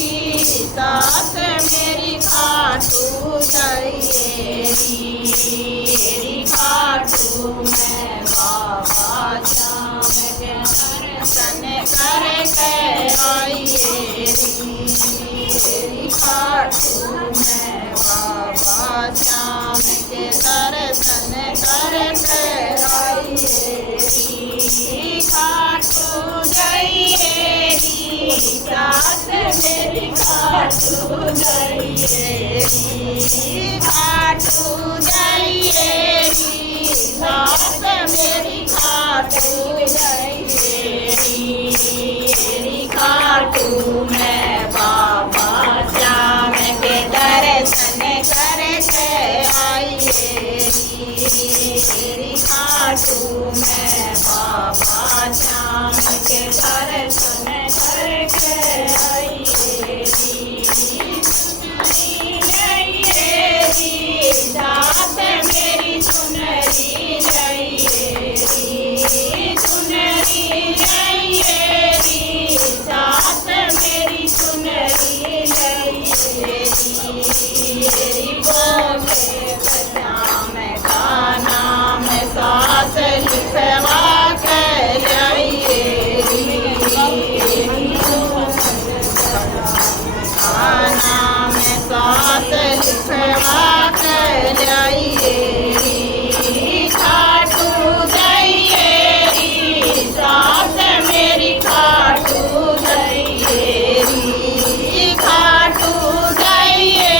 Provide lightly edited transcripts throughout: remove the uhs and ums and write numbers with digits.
सास मेरी खाटू जाइए री खाटू मैं बाबा श्याम के दर्शन करके आइए री खाटू मैं बाबा श्याम के दर्शन करके आइए री खाटू जाइए सास मेरी खाटू जाइए खाटू जाइए सास मेरी खाटू जाइए खाटू मैं बाबा श्याम के दर्शन करके आइए खाटू मैं बाबा श्याम के दर्शन करके आइए सास मेरी सुनरी जाइए सुनरी जाइए सास मेरी सुनरी जाइए बोले श्याम का नाम सास लिखवा के जाइए नाम सास लिखवा के जाइए खाटू जाइए सास मेरी खाटू जाइए खाटू जाइए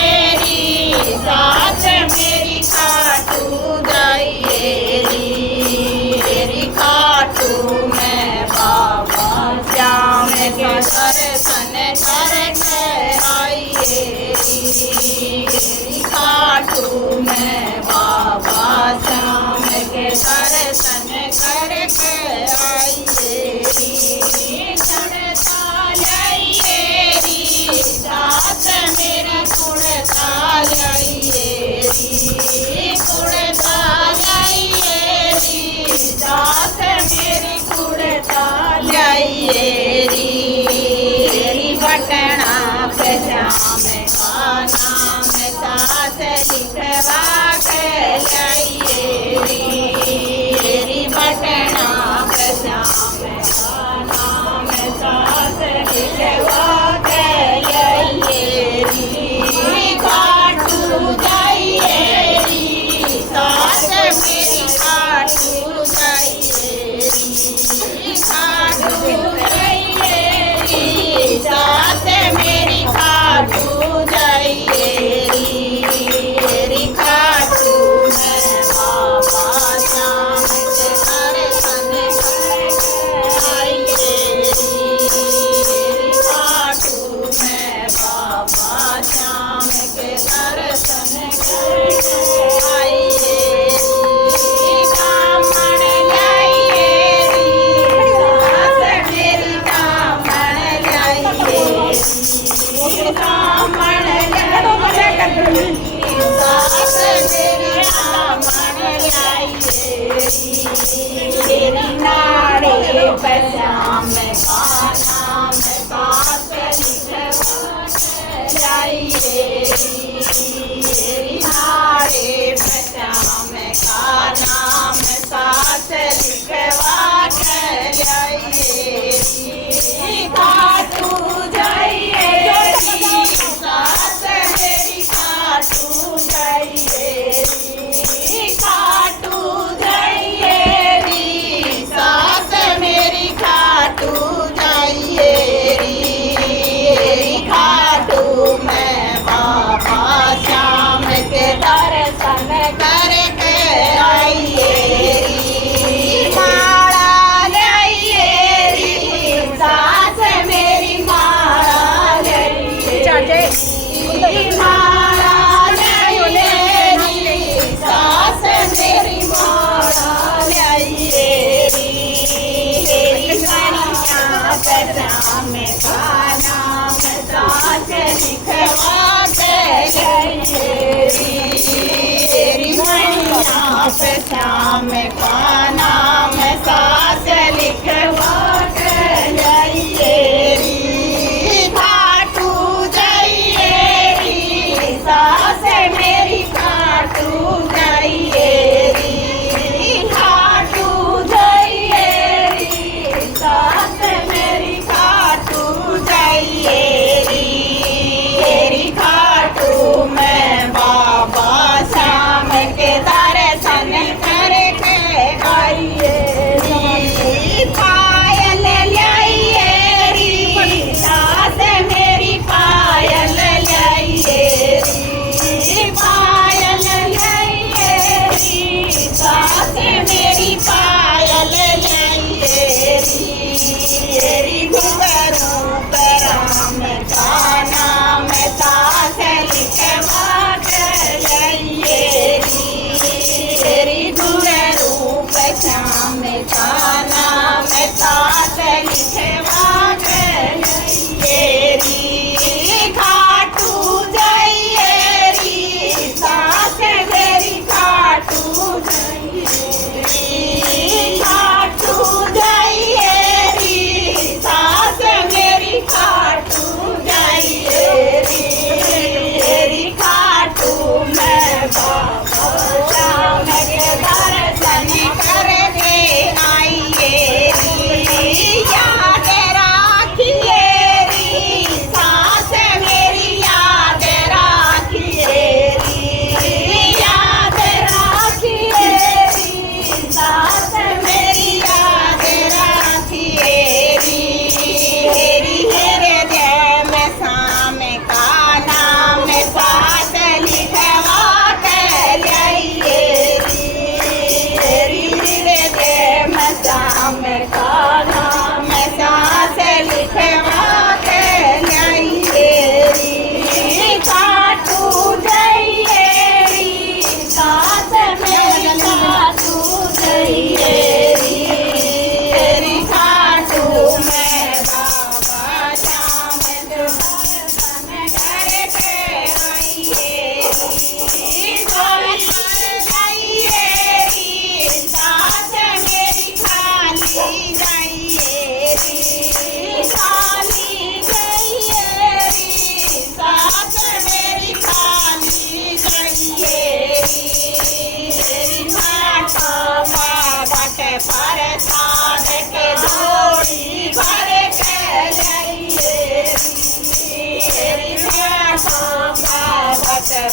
सास मेरी खाटू जाइए खाटू मैं बाबा श्याम के दर्शन करके आइए खाटू मैं बाबा श्याम के दर्शन करके आइए चढ़ता जाइए सास मेरा कुड़ता जाइए कुड़ता जाइए सास मेरी कुड़ता जाइए बटना पे श्याम का नाम सास लिखवा के जाइए बटना पे श्याम का नाम सास लिखवा के जाइए खाटू जाइए सास मेरी खाटू जाइए खाटू जाइए सास मेरी खाटू जाइए खाटू मैं बाबा श्याम के दर्शन करके आइए खाटू मैं बाबा श्याम के दर्शन करके आइए कामण जाइए सास मेरी कामण जाइए कामण जाइए सास मेरी कामण जाइए नाड़े पे श्याम का नाम सास लिखवा के जाइए नाड़े पे श्याम का नाम सास लिखवा के जाइए खाटू जाइए सास मेरी खाटू जाइए खाटू जाइए सास मेरी खाटू जाइए खाटू मैं बाबा श्याम के दर्शन करके आइए माला जाइए सास मेरी माला जाइए माला जाइए सास मेरी माला जाइए श्याम का नाम सास लिखवा के जाइए श्याम का नाम सास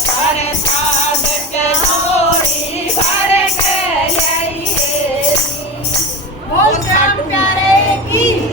प्रसाद के झोली भर के लाइए। बोल श्याम प्यारे की